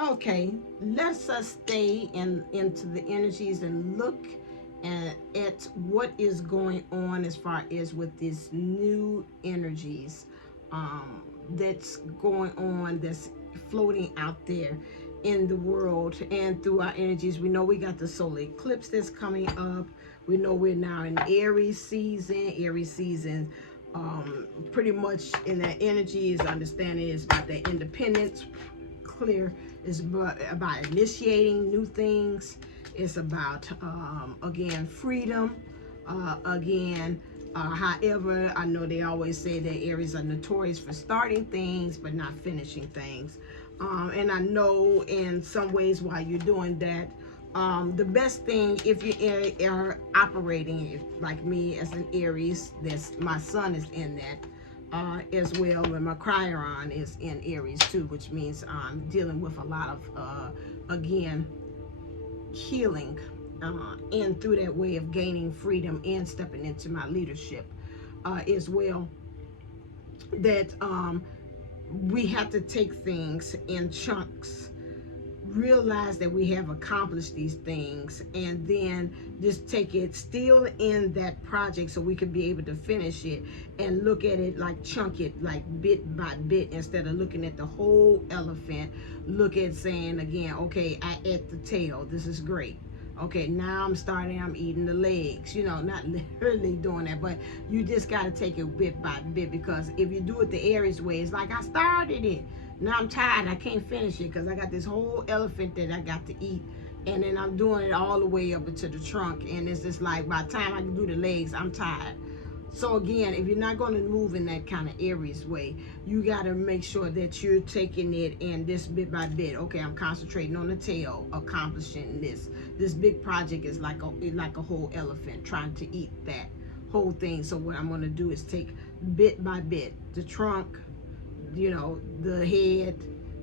Okay, let's stay into the energies and look at what is going on as far as with these new energies that's going on, that's floating out there in the world and through our energies. We know we got the solar eclipse that's coming up. We know we're now in Aries season. Aries season, pretty much in that energy is understanding is about that independence. Clear is about initiating new things. It's about again freedom. Again, however, I know they always say that Aries are notorious for starting things but not finishing things. And I know in some ways while you're doing that, the best thing if you are operating like me as an Aries, that's my sun is in that as well, and my Chiron is in Aries too, which means I'm dealing with a lot of again healing and through that way of gaining freedom and stepping into my leadership as well. That we have to take things in chunks, realize that we have accomplished these things, and then just take it still in that project so we can be able to finish it and look at it like chunk it like bit by bit instead of looking at the whole elephant. Look at saying again, okay, I ate the tail, this is great. Okay, now I'm eating the legs, not literally doing that, but you just got to take it bit by bit, because if you do it the Aries way, it's like I started it, now I'm tired, I can't finish it because I got this whole elephant that I got to eat, and then I'm doing it all the way up into the trunk, and it's just like by the time I can do the legs, I'm tired. So again, if you're not going to move in that kind of Aries way, you got to make sure that you're taking it in this bit by bit. Okay, I'm concentrating on the tail, accomplishing this. This big project is like a whole elephant trying to eat that whole thing. So what I'm going to do is take bit by bit the trunk, the head,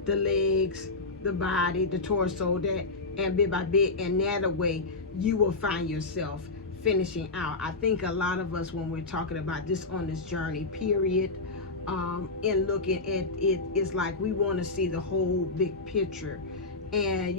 the legs, the body, the torso, that, and bit by bit, and that way you will find yourself finishing out. I think a lot of us, when we're talking about this on this journey period, and looking at it, it's like we want to see the whole big picture. And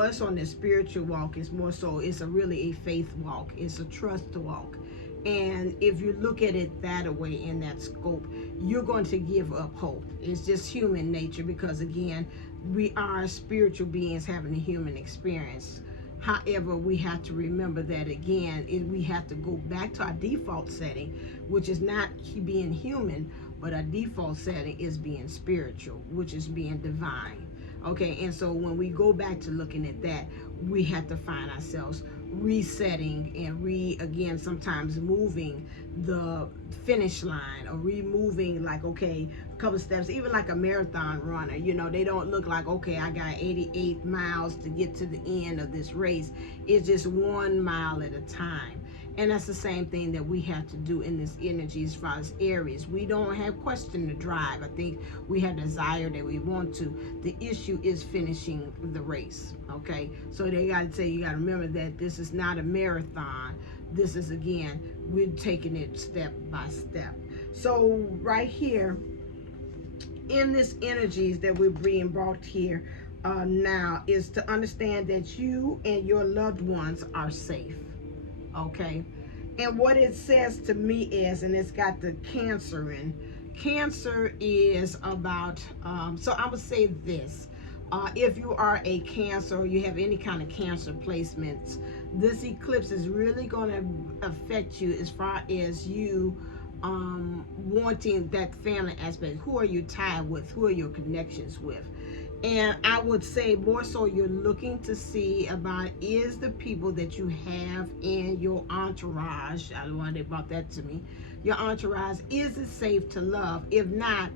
us on the spiritual walk is more so, it's a really a faith walk, it's a trust walk. And if you look at it that way, in that scope, you're going to give up hope. It's just human nature, because again, we are spiritual beings having a human experience. However, we have to remember that again, we have to go back to our default setting, which is not being human, but our default setting is being spiritual, which is being divine. Okay, and so when we go back to looking at that, we have to find ourselves resetting and again sometimes moving the finish line, or removing, like, okay, a couple steps, even like a marathon runner, they don't look like, okay, I got 88 miles to get to the end of this race. It's just 1 mile at a time. And that's the same thing that we have to do in this energy as far as Aries. We don't have question to drive. I think we have desire that we want to. The issue is finishing the race. Okay, so they got to say, you got to remember that this is not a marathon. This is, again, we're taking it step by step. So right here in this energies that we're being brought here now, is to understand that you and your loved ones are safe. Okay, and what it says to me is, and it's got the Cancer in. Cancer is about so I would say this, if you are a Cancer, or you have any kind of Cancer placements, this eclipse is really going to affect you as far as you wanting that family aspect. Who are you tied with? Who are your connections with? And I would say more so you're looking to see about, is the people that you have in your entourage, I don't want to about that to me, your entourage, is it safe to love? If not,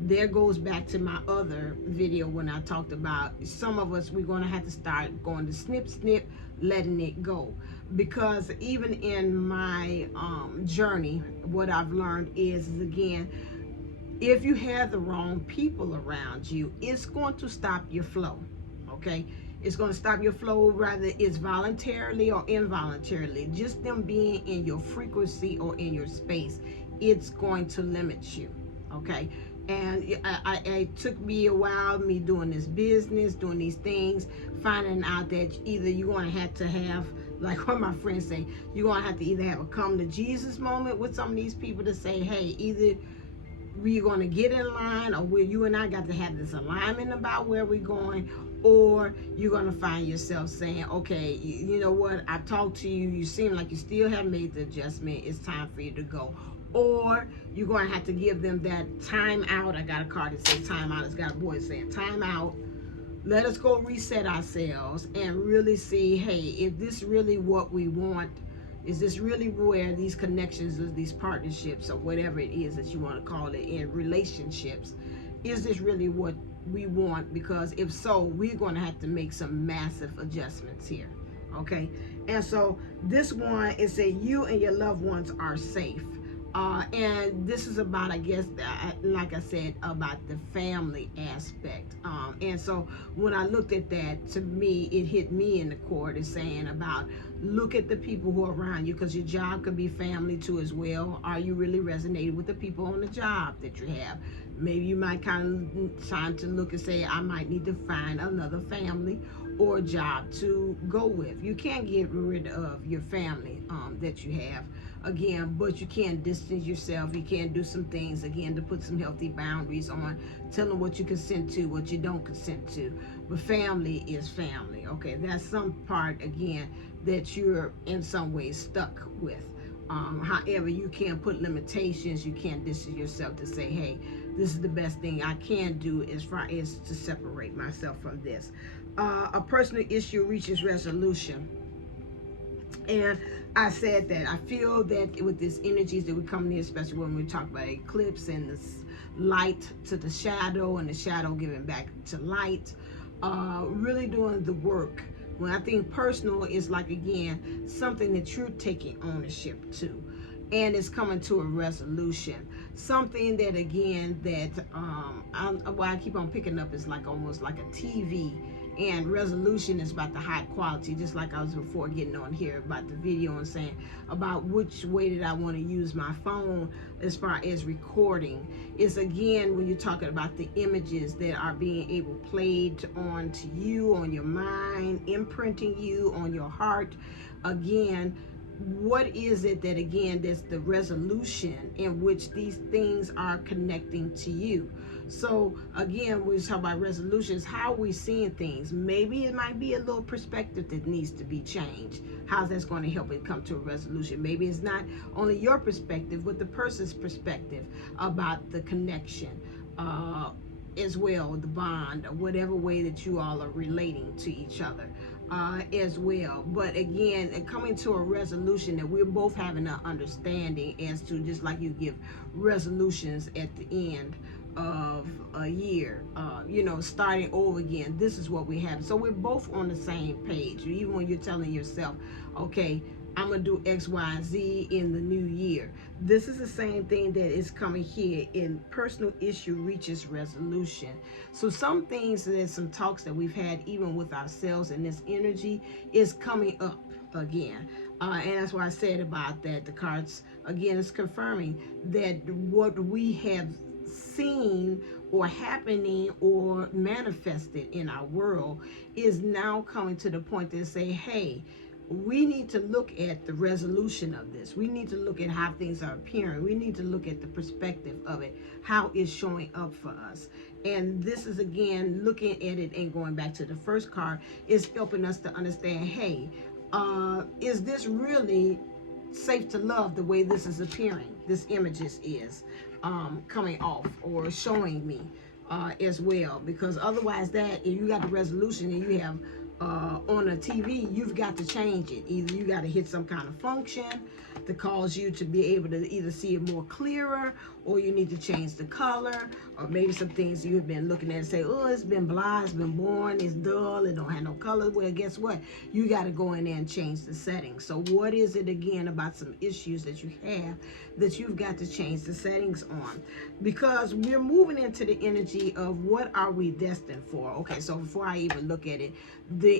there goes back to my other video when I talked about some of us, we're going to have to start going to snip, letting it go. Because even in my journey, what I've learned is again, if you have the wrong people around you, it's going to stop your flow. Okay, it's going to stop your flow, whether it's voluntarily or involuntarily. Just them being in your frequency or in your space, it's going to limit you. Okay, And it took me a while, me doing this business, doing these things, finding out that either you're going to have, like what my friends say, you're going to have to either have a come to Jesus moment with some of these people to say, hey, either we're going to get in line, or where you and I got to have this alignment about where we're going, or you're going to find yourself saying, okay, you know what, I talked to you, you seem like you still haven't made the adjustment, it's time for you to go. Or you're going to have to give them that time out. I got a card that says time out. It's got a boy saying time out. Let us go reset ourselves and really see, hey, if this really what we want, is this really where these connections or these partnerships or whatever it is that you want to call it in relationships, is this really what we want? Because if so, we're going to have to make some massive adjustments here. Okay. And so this one is that you and your loved ones are safe. And this is about, I guess, like I said, about the family aspect. And so when I looked at that, to me, it hit me in the core, is saying about look at the people who are around you, because your job could be family too as well. Are you really resonating with the people on the job that you have? Maybe you might kind of time to look and say, I might need to find another family or job to go with. You can't get rid of your family that you have, again, but you can distance yourself. You can do some things, again, to put some healthy boundaries on, tell them what you consent to, what you don't consent to. But family is family. Okay, that's some part, again, that you're in some ways stuck with. However, you can put limitations. You can't distance yourself to say, hey, this is the best thing I can do as far as to separate myself from this. A personal issue reaches resolution. And I said that I feel that with these energies that we come in, especially when we talk about eclipse and this light to the shadow and the shadow giving back to light, really doing the work. When I think personal is like, again, something that you're taking ownership to, and it's coming to a resolution. Something that, again, that what I keep on picking up is like almost like a TV, and resolution is about the high quality, just like I was before getting on here about the video and saying about which way did I want to use my phone as far as recording. Is, again, when you're talking about the images that are being able played onto you, on your mind, imprinting you on your heart. Again, what is it that, again, that's the resolution in which these things are connecting to you? So again, when we talk about resolutions, how are we seeing things? Maybe it might be a little perspective that needs to be changed. How's that's going to help it come to a resolution? Maybe it's not only your perspective, but the person's perspective about the connection as well, the bond, or whatever way that you all are relating to each other as well. But again, coming to a resolution that we're both having an understanding as to, just like you give resolutions at the end of a year, starting over again, this is what we have. So we're both on the same page. Even when you're telling yourself, okay, I'm going to do X, Y, and Z in the new year. This is the same thing that is coming here in personal issue reaches resolution. So some things, there's some talks that we've had even with ourselves, and this energy is coming up again. And that's why I said about that. The cards, again, is confirming that what we have seen or happening or manifested in our world is now coming to the point to say, hey, we need to look at the resolution of this. We need to look at how things are appearing. We need to look at the perspective of it, how it's showing up for us. And this is, again, looking at it and going back to the first card, is helping us to understand, hey, is this really safe to love the way this is appearing? This images is coming off or showing me as well. Because otherwise, that if you got the resolution and you have on a TV, you've got to change it. Either you got to hit some kind of function to cause you to be able to either see it more clearer, or you need to change the color, or maybe some things you've been looking at and say, oh, it's been blah, it's been boring, it's dull, it don't have no color. Well, guess what? You got to go in there and change the settings. So what is it, again, about some issues that you have that you've got to change the settings on? Because we're moving into the energy of what are we destined for. Okay, so before I even look at it,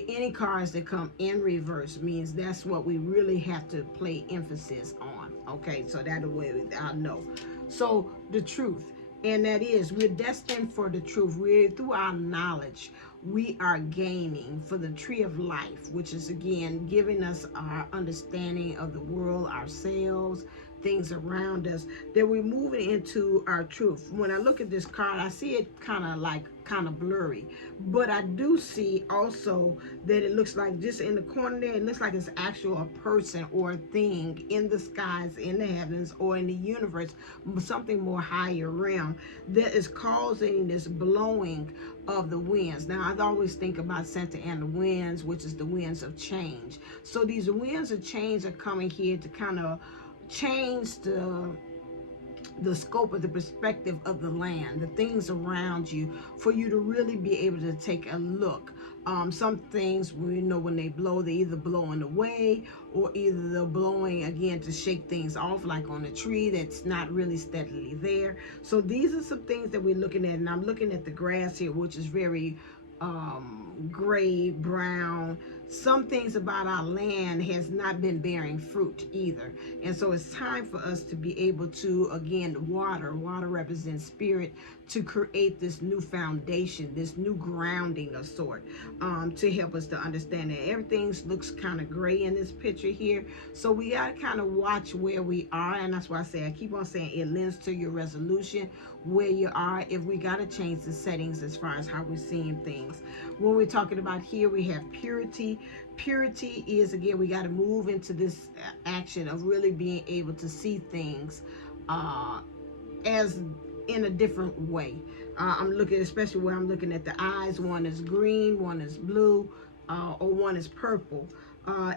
any cards that come in reverse means that's what we really have to play emphasis on. Okay, so that way I'll know. So the truth, And that is, we're destined for the truth. We're through our knowledge, we are gaining for the tree of life, which is again giving us our understanding of the world, ourselves, things around us, that we're moving into our truth. When I look at this card, I see it kind of blurry, but I do see also that it looks like just in the corner there, it looks like it's actual a person or a thing in the skies, in the heavens, or in the universe, something more higher realm that is causing this blowing of the winds. Now, I always think about Santa and the winds, which is the winds of change. So these winds of change are coming here to kind of change the scope of the perspective of the land, the things around you, for you to really be able to take a look. Some things, we know when they blow, they either blowing away or either they're blowing again to shake things off, like on a tree that's not really steadily there. So these are some things that we're looking at, and I'm looking at the grass here, which is very gray, brown. Some things about our land has not been bearing fruit either. And so it's time for us to be able to, again, water represents spirit, to create this new foundation, this new grounding of sort, to help us to understand that everything looks kind of gray in this picture here. So we got to kind of watch where we are. And that's why I keep on saying it lends to your resolution, where you are, if we got to change the settings as far as how we're seeing things. When we're talking about here, we have purity. Purity is, again, we got to move into this action of really being able to see things as in a different way. I'm looking, especially where I'm looking at the eyes. One is green, one is blue, or one is purple.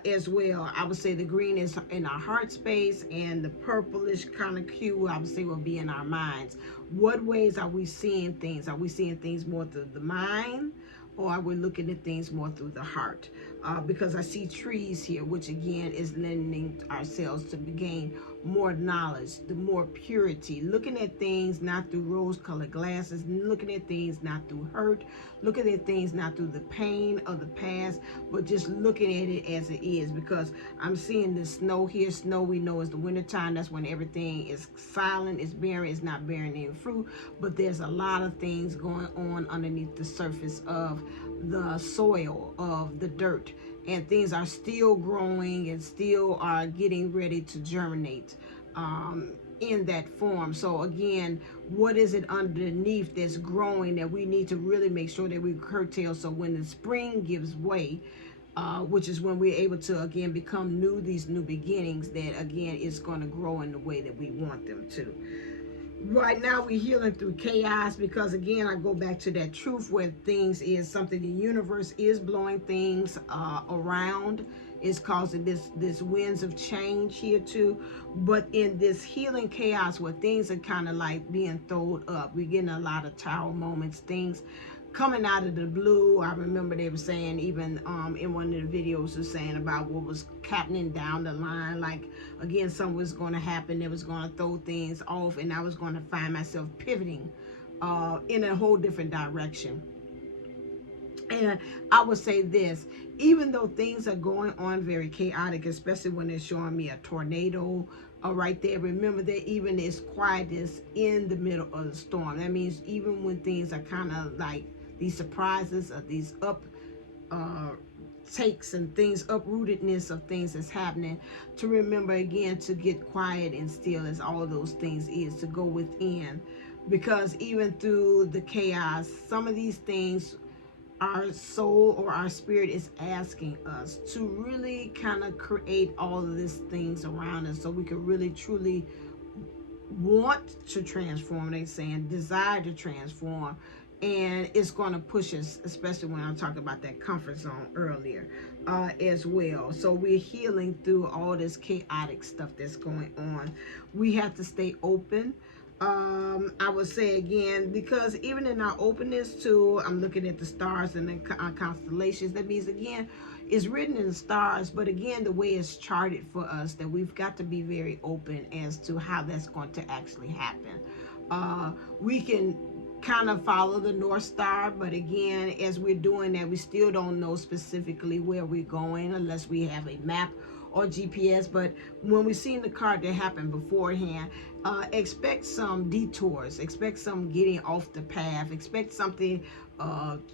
As well, I would say the green is in our heart space, and the purplish kind of hue, I would say, will be in our minds. What ways are we seeing things? Are we seeing things more through the mind, or are we looking at things more through the heart? Because I see trees here, which again is lending ourselves to gain more knowledge, the more purity, looking at things not through rose-colored glasses, looking at things not through hurt, looking at things not through the pain of the past, but just looking at it as it is. Because I'm seeing the snow here. Snow, we know, is the wintertime. That's when everything is silent, it's barren, it's not bearing any fruit, but there's a lot of things going on underneath the surface of the soil, of the dirt, and things are still growing and still are getting ready to germinate in that form. So again, what is it underneath that's growing that we need to really make sure that we curtail, so when the spring gives way, which is when we're able to again become new, these new beginnings, that again is going to grow in the way that we want them to. Right now we're healing through chaos, because again, I go back to that truth where things is something, the universe is blowing things around, is causing this winds of change here too. But in this healing chaos where things are kind of like being thrown up, we're getting a lot of tower moments, things coming out of the blue. I remember they were saying, even in one of the videos, was saying about what was happening down the line, like again, something was going to happen that was going to throw things off, and I was going to find myself pivoting in a whole different direction. And I would say this, even though things are going on very chaotic, especially when they're showing me a tornado right there, remember that even there's quietness in the middle of the storm. That means even when things are kind of like these surprises of these takes and things, uprootedness of things that's happening, to remember again to get quiet and still, as all those things is, to go within. Because even through the chaos, some of these things, our soul or our spirit is asking us to really kind of create all of these things around us, so we can really truly want to transform. They saying desire to transform, and it's going to push us, especially when I talked about that comfort zone earlier as well. So we're healing through all this chaotic stuff that's going on. We have to stay open. I would say again, because even in our openness to, I'm looking at the stars and the constellations, that means again, it's written in the stars, but again, the way it's charted for us, that we've got to be very open as to how that's going to actually happen. We can kind of follow the North Star, but again, as we're doing that, we still don't know specifically where we're going unless we have a map or GPS. But when we seen the card that happened beforehand, expect some detours, expect some getting off the path, expect something,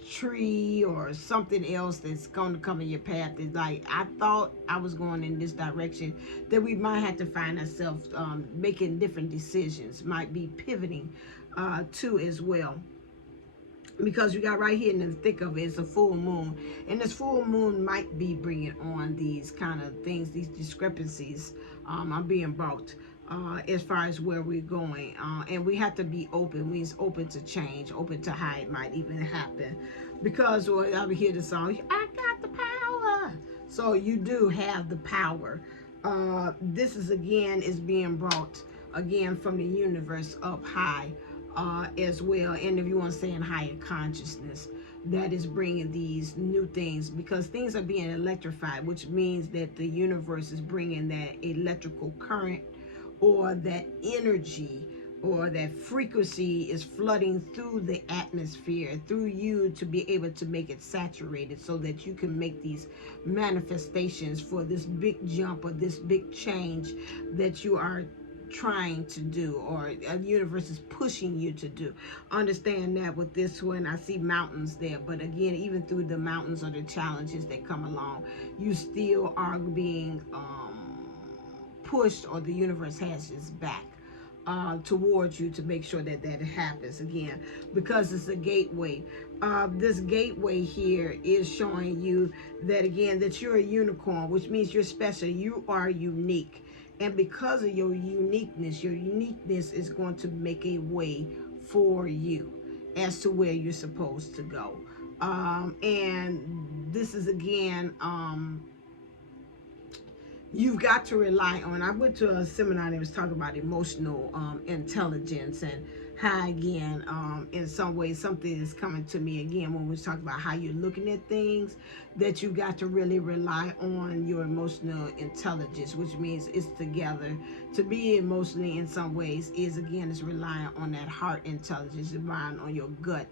tree or something else that's going to come in your path. It's like, I thought I was going in this direction, that we might have to find ourselves making different decisions, might be pivoting too as well, because you got right here in the thick of it, it's a full moon, and this full moon might be bringing on these kind of things, these discrepancies are being brought as far as where we're going, and we have to be open. We're open to change, open to how it might even happen, because I would hear the song, I got the power. So you do have the power. This is again is being brought again from the universe up high, as well. And if you want to say in higher consciousness, that is bringing these new things, because things are being electrified, which means that the universe is bringing that electrical current, or that energy, or that frequency is flooding through the atmosphere, through you, to be able to make it saturated, so that you can make these manifestations for this big jump, or this big change that you are trying to do, or a universe is pushing you to do. Understand that with this one, I see mountains there, but again, even through the mountains or the challenges that come along, you still are being pushed, or the universe has its back towards you to make sure that that happens again, because it's a gateway. This gateway here is showing you that again, that you're a unicorn, which means you're special, you are unique. And because of your uniqueness is going to make a way for you as to where you're supposed to go. And this is again, you've got to rely on. I went to a seminar that was talking about emotional intelligence, and how again, in some ways, something is coming to me again when we talk about how you're looking at things, that you got to really rely on your emotional intelligence, which means it's together. To be emotionally in some ways is again, is relying on that heart intelligence, relying on your gut,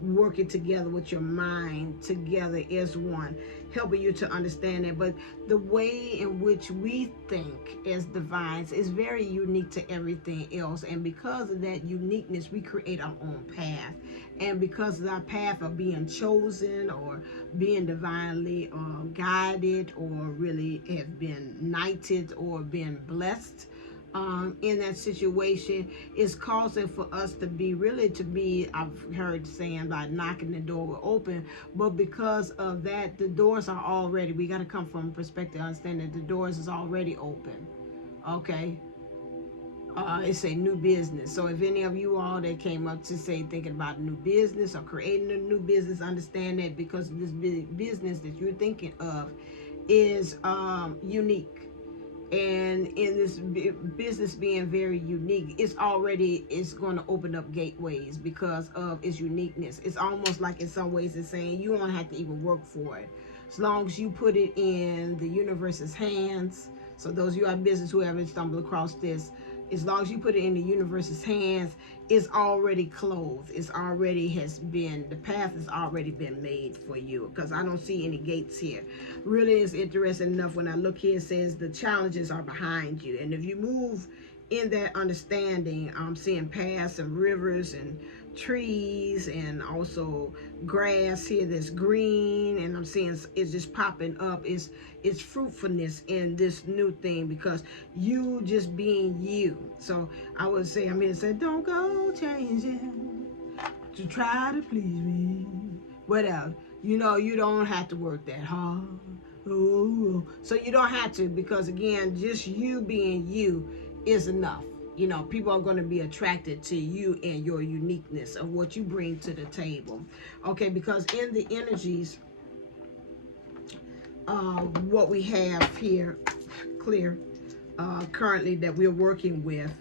working together with your mind together as one, helping you to understand it. But the way in which we think as divines is very unique to everything else, and because of that uniqueness, we create our own path. And because of our path of being chosen, or being divinely guided, or really have been knighted, or been blessed in that situation, is causing for us to be I've heard saying about knocking the door open, but because of that, the doors are already, we got to come from a perspective, understand that the doors is already open. Okay. It's a new business. So if any of you all that came up to say thinking about a new business or creating a new business, understand that because this business that you're thinking of is unique. And in this business being very unique, it's going to open up gateways because of its uniqueness. It's almost like in some ways it's saying you don't have to even work for it, as long as you put it in the universe's hands. So those of you in business who haven't stumbled across this, as long as you put it in the universe's hands, it's already closed. The path has already been made for you, because I don't see any gates here. Really is interesting enough when I look here, it says the challenges are behind you. And if you move in that understanding, I'm seeing paths and rivers and trees, and also grass here that's green, and I'm seeing it's just popping up. It's fruitfulness in this new thing, because you just being you. So I would say, don't go changing to try to please me. Whatever. You don't have to work that hard. Oh. So you don't have to, because again, just you being you is enough. People are going to be attracted to you and your uniqueness of what you bring to the table. Okay, because in the energies, what we have here clear currently that we're working with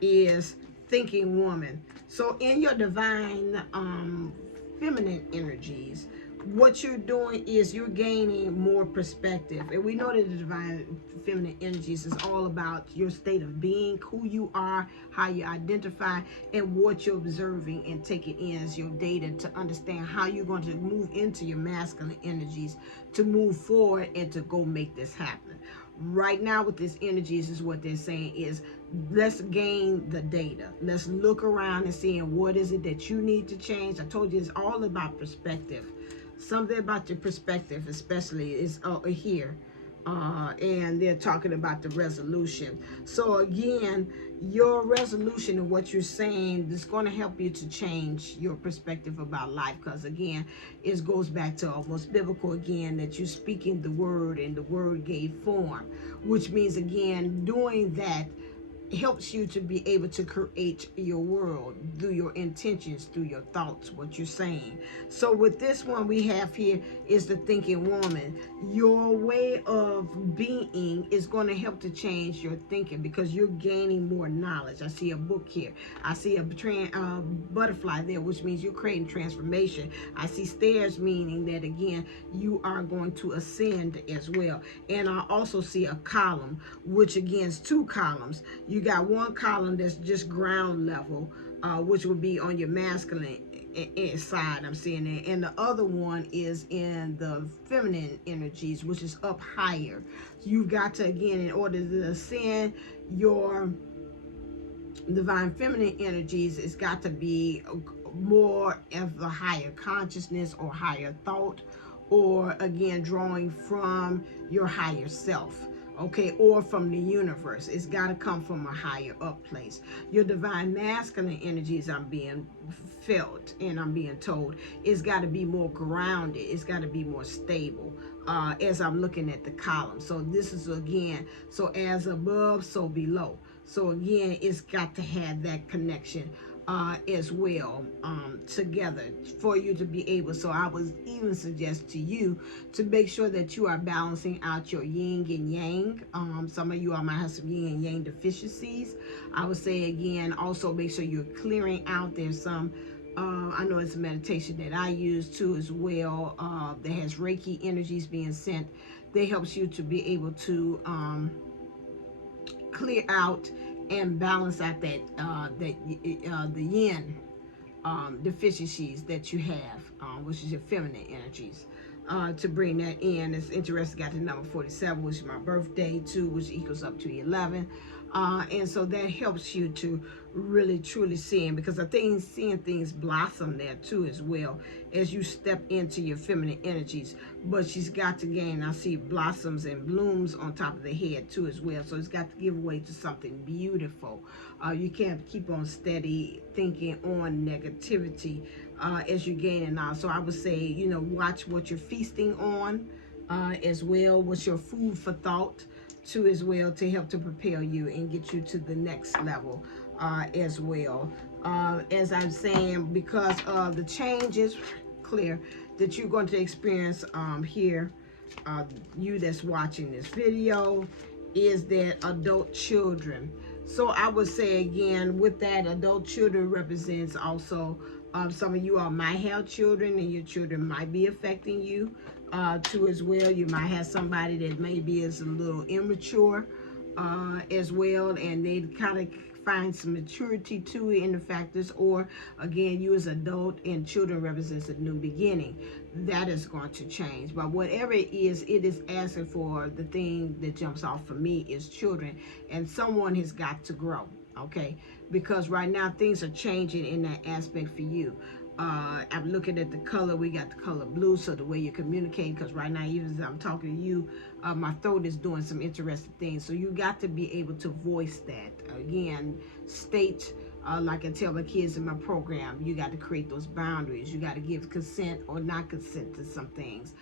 is thinking woman. So in your divine feminine energies, what you're doing is you're gaining more perspective. And we know that the divine feminine energies is all about your state of being, who you are, how you identify, and what you're observing and taking in as your data to understand how you're going to move into your masculine energies to move forward and to go make this happen. right now with this energies is what they're saying is, let's gain the data. Let's look around and seeing what is it that you need to change. I told you it's all about perspective. Something about your perspective especially is here. And they're talking about the resolution. So again, your resolution and what you're saying is going to help you to change your perspective about life, because again, it goes back to almost biblical again, that you're speaking the word and the word gave form, which means again doing that helps you to be able to create your world through your intentions, through your thoughts, what you're saying. So with this one we have here is the thinking woman. Your way of being is going to help to change your thinking, because you're gaining more knowledge. I see a book here. I see a butterfly there, which means you're creating transformation. I see stairs, meaning that again you are going to ascend as well. And I also see a column, which again is two columns. You got one column that's just ground level, which would be on your masculine side, I'm seeing it, and the other one is in the feminine energies, which is up higher. So you've got to, again, in order to ascend your divine feminine energies, it's got to be more of a higher consciousness or higher thought, or again drawing from your higher self, okay, or from the universe. It's got to come from a higher up place. Your divine masculine energies, I'm being felt and I'm being told, it's got to be more grounded. It's got to be more stable, as I'm looking at the column. So this is again, so as above, so below. So again, it's got to have that connection as well, together for you to be able. So I would even suggest to you to make sure that you are balancing out your yin and yang. Some of you all might have some yin and yang deficiencies. I would say again, also make sure you're clearing out. There's some I know it's a meditation that I use too as well, that has Reiki energies being sent. That helps you to be able to clear out and balance out that the yin deficiencies that you have, which is your feminine energies, to bring that in. It's interesting. Got the number 47, which is my birthday too, which equals up to 11, and so that helps you to really truly seeing, because I think seeing things blossom there too as well as you step into your feminine energies. But she's got to gain, I see blossoms and blooms on top of the head too as well, so it's got to give way to something beautiful. You can't keep on steady thinking on negativity as you're gaining out. So I would say, you know, watch what you're feasting on as well. What's your food for thought too as well, to help to prepare you and get you to the next level as well. As I'm saying, because of the changes clear that you're going to experience here, you that's watching this video, is that adult children. So I would say again, with that, adult children represents also some of you all might have children, and your children might be affecting you too as well. You might have somebody that maybe is a little immature as well, and they kind of find some maturity to it in the factors. Or again, you as adult and children represents a new beginning. That is going to change. But whatever it is asking for. The thing that jumps off for me is children, and someone has got to grow, okay? Because right now things are changing in that aspect for you. I'm looking at the color. We got the color blue, so the way you communicate, because right now, even as I'm talking to you, my throat is doing some interesting things. So you got to be able to voice that. Again, state, like I tell the kids in my program, you got to create those boundaries. You got to give consent or not consent to some things.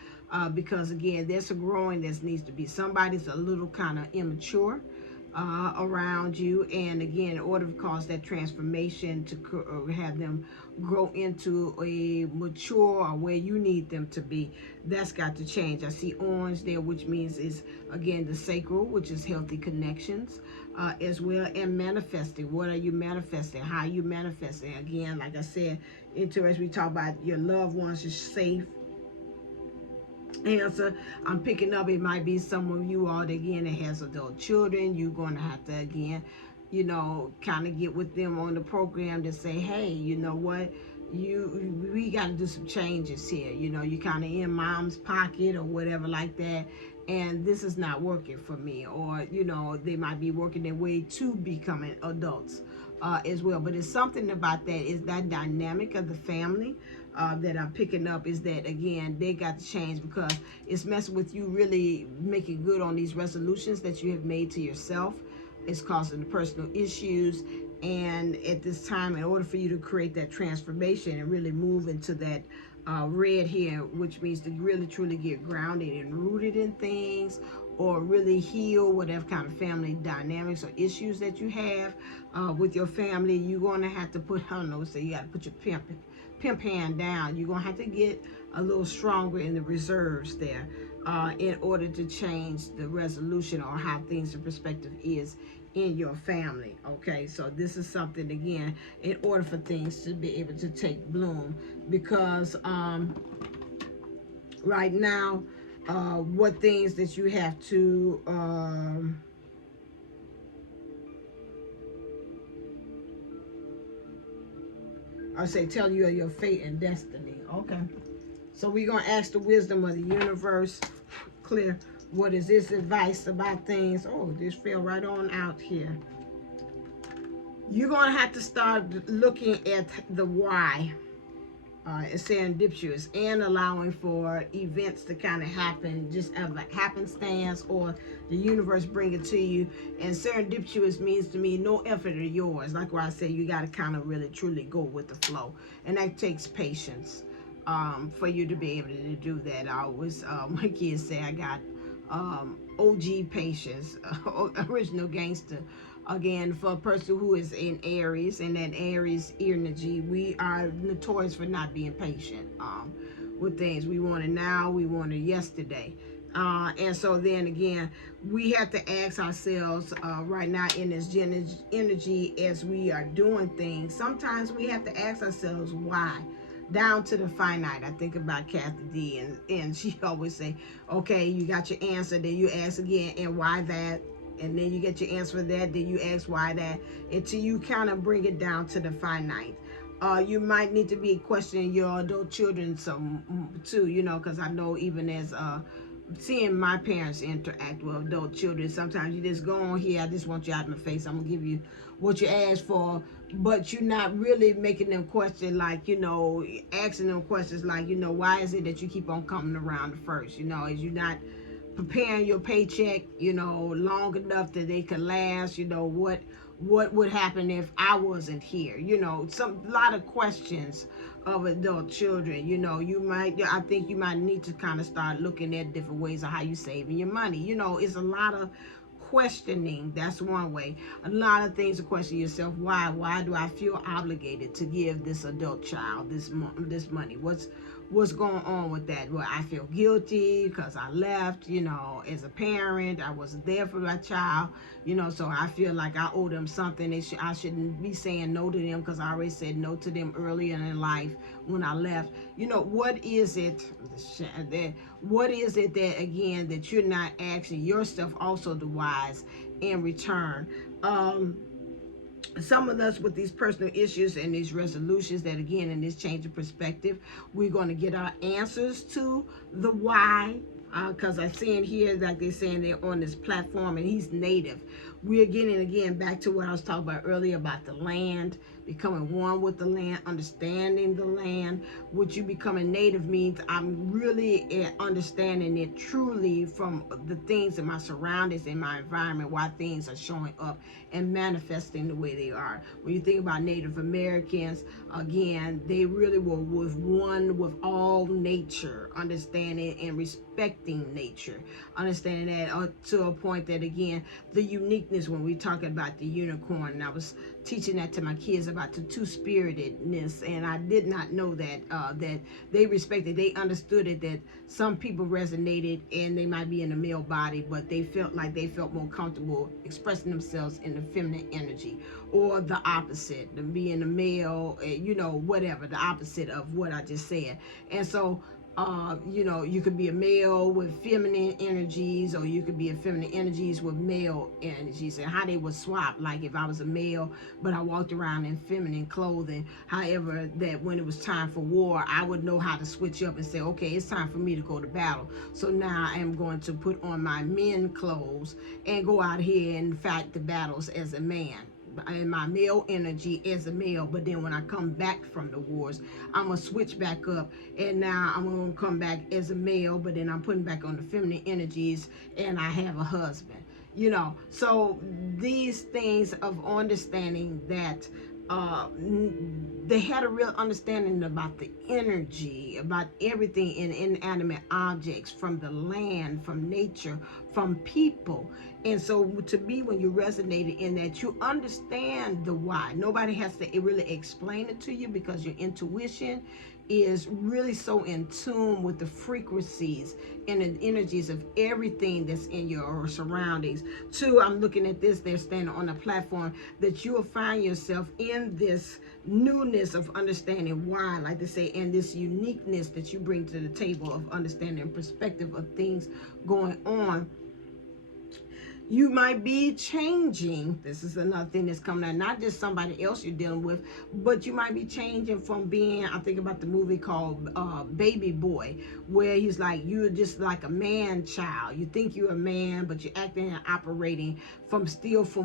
Because again, there's a growing that needs to be. Somebody's a little kind of immature around you, and again, in order to cause that transformation to have them grow into a mature or where you need them to be, that's got to change. I see orange there, which means is again the sacral, which is healthy connections as well, and manifesting. What are you manifesting? How are you manifesting? Again, like I said, interesting, we talk about your loved ones is safe. Answer, I'm picking up, it might be some of you all that again that has adult children. You're going to have to again, you know, kind of get with them on the program to say, hey, you know what, we got to do some changes here. You know, you kind of in mom's pocket or whatever like that, and this is not working for me. Or they might be working their way to becoming adults as well. But it's something about that, is that dynamic of the family that I'm picking up, is that again they got to change, because it's messing with you really making good on these resolutions that you have made to yourself. It's causing the personal issues. And at this time, in order for you to create that transformation and really move into that red here, which means to really truly get grounded and rooted in things, or really heal whatever kind of family dynamics or issues that you have with your family, you're going to have to put, I don't know, so you got to put your pimp hand down. You're going to have to get a little stronger in the reserves there in order to change the resolution or how things, the perspective is in your family. Okay, so this is something, again, in order for things to be able to take bloom, because right now what things that you have to I say tell you of your fate and destiny. Okay, so we're gonna ask the wisdom of the universe, clear, what is this advice about things? Oh, this fell right on out here. You're gonna have to start looking at the why, serendipitous, and allowing for events to kind of happen just as a happenstance, or the universe bring it to you. And serendipitous means to me no effort of yours. Like what I said, you got to kind of really truly go with the flow, and that takes patience for you to be able to do that. I always my kids say I got OG patience, original gangster. Again, for a person who is in Aries, and that Aries energy, we are notorious for not being patient with things. We want it now, we want it yesterday. And so then again, we have to ask ourselves right now in this energy, as we are doing things, sometimes we have to ask ourselves why, down to the finite. I think about Kathy D, and she always say, okay, you got your answer, then you ask again, and why that? And then you get your answer for that, then you ask why that, until you kind of bring it down to the finite. You might need to be questioning your adult children some too, because I know even as seeing my parents interact with adult children, sometimes you just go on here, I just want you out of my face, I'm gonna give you what you asked for, but you're not really making them question, like, asking them questions like, why is it that you keep on coming around first? Is you not preparing your paycheck, long enough that they could last? What would happen if I wasn't here? A lot of questions of adult children. I think you might need to kind of start looking at different ways of how you saving your money. It's a lot of questioning. That's one way. A lot of things to question yourself. Why do I feel obligated to give this adult child this money? What's going on with that? Well, I feel guilty because I left, as a parent. I wasn't there for my child, so I feel like I owe them something. I shouldn't be saying no to them because I already said no to them earlier in life when I left. What is it that, again, that you're not asking yourself also the whys in return? Some of us with these personal issues and these resolutions, that again, in this change of perspective, we're going to get our answers to the why, because I'm seeing here, like they're saying, they're on this platform and he's native. We're getting again back to what I was talking about earlier about the land, becoming one with the land, understanding the land. What you becoming native means I'm really understanding it truly from the things in my surroundings, in my environment, why things are showing up and manifesting the way they are. When you think about Native Americans, again, they really were with one with all nature, understanding and respecting nature, understanding that to a point that, again, the uniqueness, when we talking about the unicorn, and I was teaching that to my kids about the two-spiritedness, and I did not know that that they respected, they understood it, that some people resonated and they might be in a male body, but they felt more comfortable expressing themselves in the feminine energy, or the opposite, them being a male, whatever, the opposite of what I just said. And so You know, you could be a male with feminine energies, or you could be a feminine energies with male energies, and how they would swap. Like if I was a male, but I walked around in feminine clothing, however, that when it was time for war, I would know how to switch up and say, okay, it's time for me to go to battle. So now I am going to put on my men clothes and go out here and fight the battles as a man, in my male energy as a male. But then when I come back from the wars, I'm gonna switch back up, and now I'm gonna come back as a male, but then I'm putting back on the feminine energies, and I have a husband, you know. So these things of understanding that they had a real understanding about the energy, about everything in inanimate objects, from the land, from nature, from people. And so to me, when you resonated in that, you understand the why. Nobody has to really explain it to you, because your intuition is really so in tune with the frequencies and the energies of everything that's in your surroundings. Two, I'm looking at this, they're standing on a platform that you will find yourself in this newness of understanding why, like they say, and this uniqueness that you bring to the table of understanding and perspective of things going on. You might be changing. This is another thing that's coming out. Not just somebody else you're dealing with, but you might be changing from being, I think about the movie called Baby Boy, where he's like, you're just like a man child. You think you're a man, but you're acting and operating from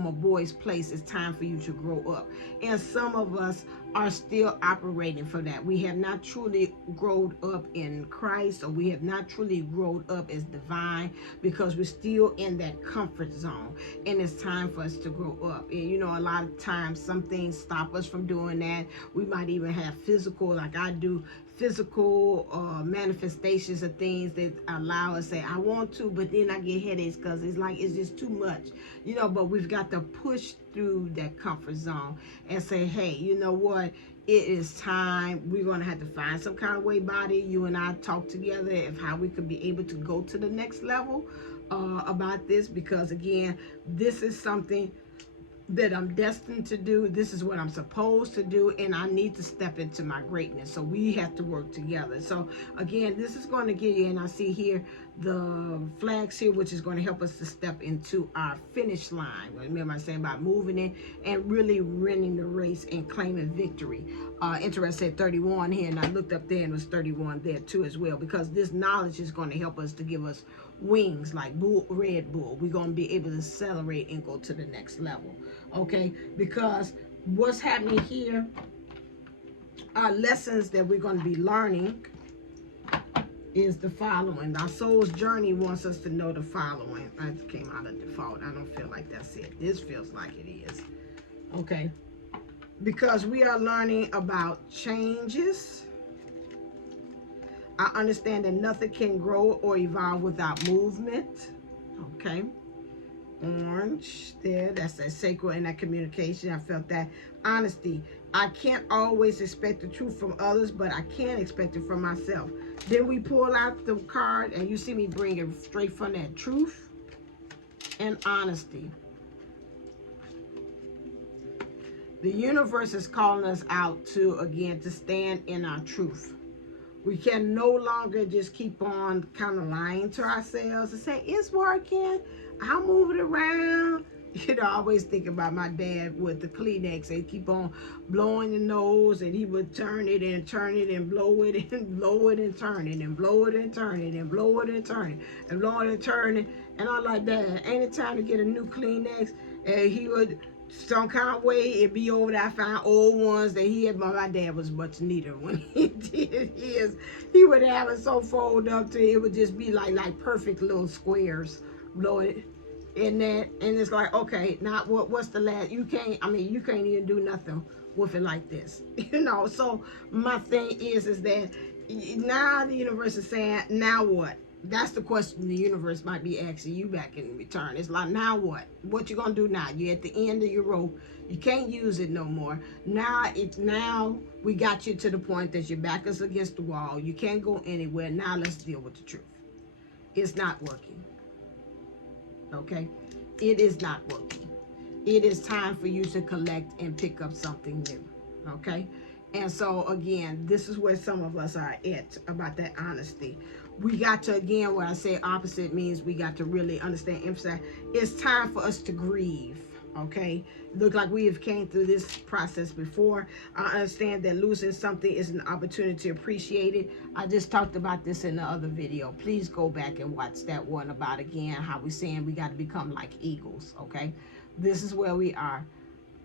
a boy's place. It's time for you to grow up. And some of us are still operating for that. We have not truly grown up in Christ, or we have not truly grown up as divine, because we're still in that comfort zone, and it's time for us to grow up. And you know, a lot of times some things stop us from doing that. We might even have physical, like I do, physical manifestations of things that allow us to say, I want to, but then I get headaches because it's like it's just too much, you know. But we've got to push through that comfort zone and say, hey, you know what, it is time. We're going to have to find some kind of way, body, you and I talk together of how we could be able to go to the next level about this, because again, this is something that I'm destined to do. This is what I'm supposed to do, and I need to step into my greatness. So we have to work together. So again, this is going to give you, and I see here the flags here, which is going to help us to step into our finish line. Remember I saying about moving in and really winning the race and claiming victory. Interest said 31 here, and I looked up there and it was 31 there too as well, because this knowledge is going to help us to give us wings like Red Bull. We're going to be able to accelerate and go to the next level. Okay, because what's happening here are lessons that we're going to be learning is the following. Our soul's journey wants us to know the following. I came out of default. I don't feel like that's it. This feels like it is. Okay, because we are learning about changes. I understand that nothing can grow or evolve without movement. Okay. Orange there, that's that sacred and that communication. I felt that. Honesty. I can't always expect the truth from others, but I can expect it from myself. Then we pull out the card, and you see me bring it straight from that truth and honesty. The universe is calling us out to, again, to stand in our truth. We can no longer just keep on kind of lying to ourselves and say, it's working, I'll move it around. You know, I always think about my dad with the Kleenex. He'd keep on blowing the nose, and he would turn it and turn it and blow it and blow it and turn it and blow it and turn it and blow it and turn it and blow it and turn it. And I'm like, Dad, ain't it time to get a new Kleenex? And he would, some kind of way, it'd be over there. I found old ones that he had. My dad was much neater when he did his. He would have it so folded up to it would just be like perfect little squares. Blow it in that, and it's like, okay, now what's the last? You can't even do nothing with it like this, you know. So my thing is that now the universe is saying, now what? That's the question the universe might be asking you back in return. It's like, now what? What you gonna do now? You're at the end of your rope. You can't use it no more. Now we got you to the point that your back is against the wall. You can't go anywhere. Now let's deal with the truth. It's not working. Okay, it is not working. It is time for you to collect and pick up something new. Okay, And so again, this is where some of us are at about that honesty. We got to, again, what I say opposite means we got to really understand, emphasize. It's time for us to grieve. Okay, look like we have came through this process before. I understand that losing something is an opportunity to appreciate it. I just talked about this in the other video. Please go back and watch that one about, again, how we're saying we got to become like eagles. Okay, this is where we are.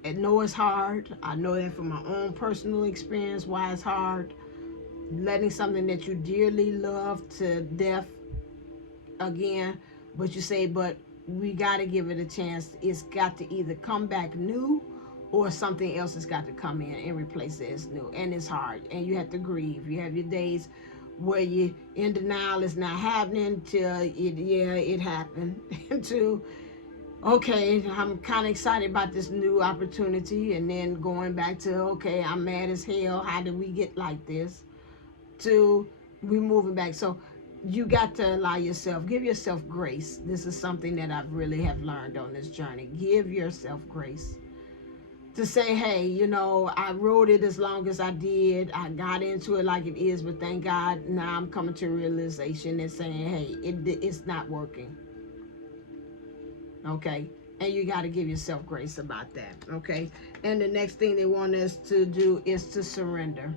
I know it's hard. I know that from my own personal experience why it's hard. Letting something that you dearly love to death, again, but you say, but we got to give it a chance. It's got to either come back new or something else has got to come in and replace it as new. And it's hard. And you have to grieve. You have your days where you in denial, it's not happening, till it happened. To, okay, I'm kind of excited about this new opportunity, and then going back to, okay, I'm mad as hell. How did we get like this? To we moving back. So you got to allow yourself, give yourself grace. This is something that I really have learned on this journey. Give yourself grace to say, hey, you know, I wrote it as long as I did. I got into it like it is, but thank God now I'm coming to realization and saying, hey, it's not working. Okay, and you got to give yourself grace about that. Okay, and the next thing they want us to do is to surrender.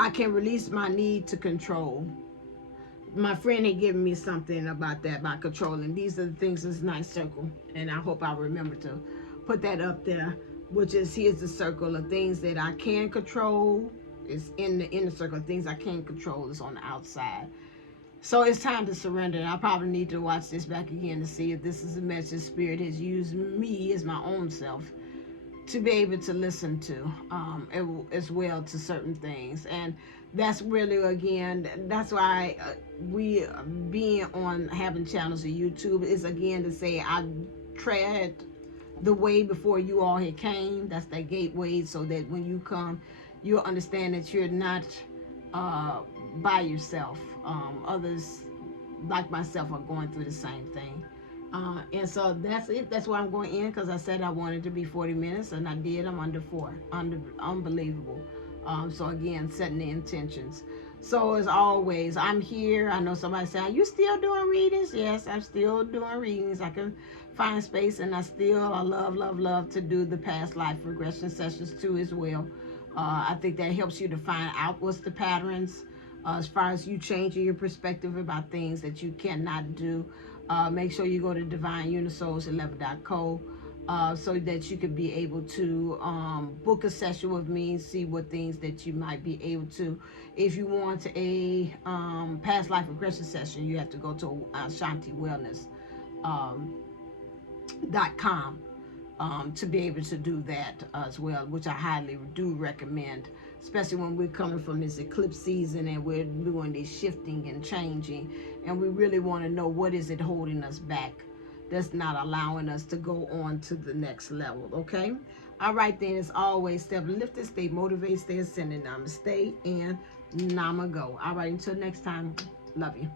I can release my need to control. My friend had given me something about that, about controlling. These are the things in this nice circle, and I hope I remember to put that up there, which is, here's the circle of things that I can control. It's in the inner circle. Things I can't control is on the outside. So it's time to surrender. I probably need to watch this back again to see if this is a message Spirit has used me as my own self to be able to listen to, as well, to certain things. And that's really, again, that's why we being on, having channels on YouTube is, again, to say I tread the way before you all had came. That's that gateway, so that when you come, you'll understand that you're not by yourself. Others like myself are going through the same thing. And so that's it. That's why I'm going in, because I said I wanted to be 40 minutes, and I did. I'm under 4. Unbelievable. So again, setting the intentions. So as always, I'm here. I know somebody said, are you still doing readings? Yes, I'm still doing readings. I can find space, and I love to do the past life regression sessions too as well. I think that helps you to find out what's the patterns, as far as you changing your perspective about things that you cannot do. Make sure you go to divineunisoulseleven.co so that you can be able to book a session with me and see what things that you might be able to. If you want a past life regression session, you have to go to shantiwellness.com to be able to do that as well, which I highly do recommend, especially when we're coming from this eclipse season and we're doing this shifting and changing, and we really want to know what is it holding us back that's not allowing us to go on to the next level. Okay, all right then, as always, stay uplifted, stay motivated, stay ascending. Namaste and Namago. All right, until next time, love you.